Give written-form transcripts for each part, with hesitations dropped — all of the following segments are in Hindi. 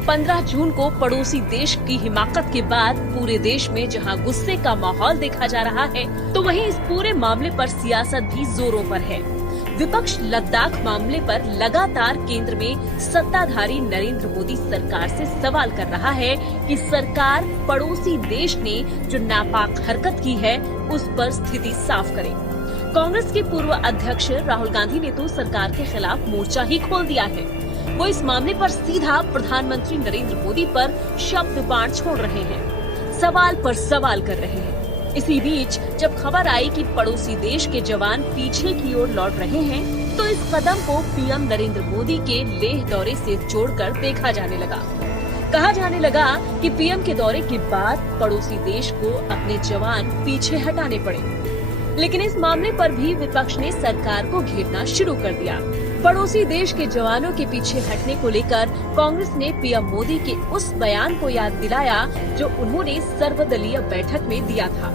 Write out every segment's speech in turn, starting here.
15 जून को पड़ोसी देश की हिमाकत के बाद पूरे देश में जहां गुस्से का माहौल देखा जा रहा है, तो वहीं इस पूरे मामले पर सियासत भी जोरों पर है। विपक्ष लद्दाख मामले पर लगातार केंद्र में सत्ताधारी नरेंद्र मोदी सरकार से सवाल कर रहा है कि सरकार पड़ोसी देश ने जो नापाक हरकत की है उस पर स्थिति साफ करे। कांग्रेस के पूर्व अध्यक्ष राहुल गांधी ने तो सरकार के खिलाफ मोर्चा ही खोल दिया है। वो इस मामले पर सीधा प्रधानमंत्री नरेंद्र मोदी पर शब्द बाण छोड़ रहे हैं, सवाल पर सवाल कर रहे हैं। इसी बीच जब खबर आई कि पड़ोसी देश के जवान पीछे की ओर लौट रहे हैं, तो इस कदम को पीएम नरेंद्र मोदी के लेह दौरे से जोड़कर देखा जाने लगा। कहा जाने लगा कि पीएम के दौरे के बाद पड़ोसी देश को अपने जवान पीछे हटाने पड़े। लेकिन इस मामले पर भी विपक्ष ने सरकार को घेरना शुरू कर दिया। पड़ोसी देश के जवानों के पीछे हटने को लेकर कांग्रेस ने पीएम मोदी के उस बयान को याद दिलाया जो उन्होंने सर्वदलीय बैठक में दिया था।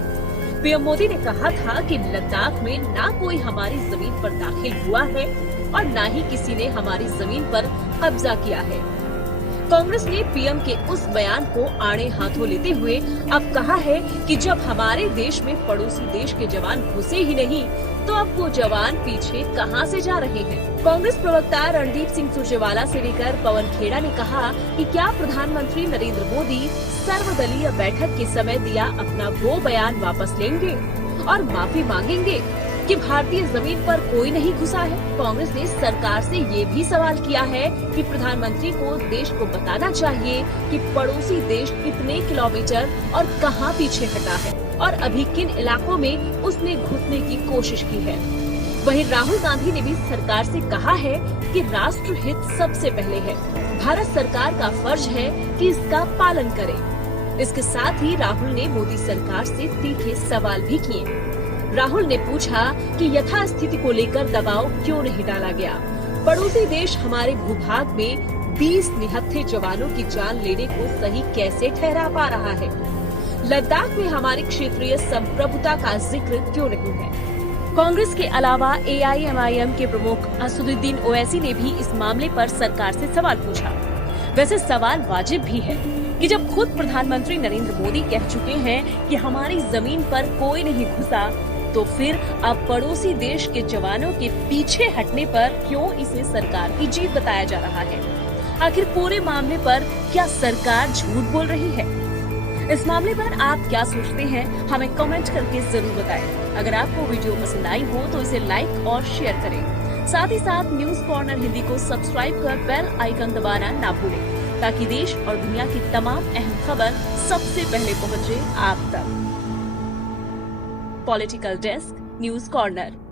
पीएम मोदी ने कहा था कि लद्दाख में ना कोई हमारी जमीन पर दाखिल हुआ है और न ही किसी ने हमारी जमीन पर कब्जा किया है। कांग्रेस ने पीएम के उस बयान को आड़े हाथों लेते हुए अब कहा है कि जब हमारे देश में पड़ोसी देश के जवान घुसे ही नहीं, तो अब वो जवान पीछे कहां से जा रहे हैं। कांग्रेस प्रवक्ता रणदीप सिंह सुरजेवाला से लेकर पवन खेड़ा ने कहा कि क्या प्रधानमंत्री नरेंद्र मोदी सर्वदलीय बैठक के समय दिया अपना वो बयान वापस लेंगे और माफी मांगेंगे कि भारतीय जमीन पर कोई नहीं घुसा है। कांग्रेस ने सरकार से ये भी सवाल किया है कि प्रधानमंत्री को देश को बताना चाहिए कि पड़ोसी देश कितने किलोमीटर और कहां पीछे हटा है और अभी किन इलाकों में उसने घुसने की कोशिश की है। वहीं राहुल गांधी ने भी सरकार से कहा है कि राष्ट्र हित सबसे पहले है, भारत सरकार का फर्ज है कि इसका पालन करे। इसके साथ ही राहुल ने मोदी सरकार से तीखे सवाल भी किए। राहुल ने पूछा कि यथास्थिति को लेकर दबाव क्यों नहीं डाला गया। पड़ोसी देश हमारे भूभाग में 20 निहत्थे जवानों की जान लेने को सही कैसे ठहरा पा रहा है। लद्दाख में हमारी क्षेत्रीय संप्रभुता का जिक्र क्यों नहीं है। कांग्रेस के अलावा AIMIM के प्रमुख असदुद्दीन ओवैसी ने भी इस मामले पर सरकार से सवाल पूछा। वैसे सवाल वाजिब भी है कि जब खुद प्रधानमंत्री नरेंद्र मोदी कह चुके हैं कि हमारी जमीन पर कोई नहीं घुसा, तो फिर अब पड़ोसी देश के जवानों के पीछे हटने पर क्यों इसे सरकार की जीत बताया जा रहा है। आखिर पूरे मामले पर क्या सरकार झूठ बोल रही है? इस मामले पर आप क्या सोचते हैं, हमें कमेंट करके जरूर बताएं। अगर आपको वीडियो पसंद आई हो तो इसे लाइक और शेयर करें। साथ ही साथ न्यूज कॉर्नर हिंदी को सब्सक्राइब कर बेल आइकन दबाना ना भूलें, ताकि देश और दुनिया की तमाम अहम खबर सबसे पहले पहुंचे आप तक। Political desk, news corner.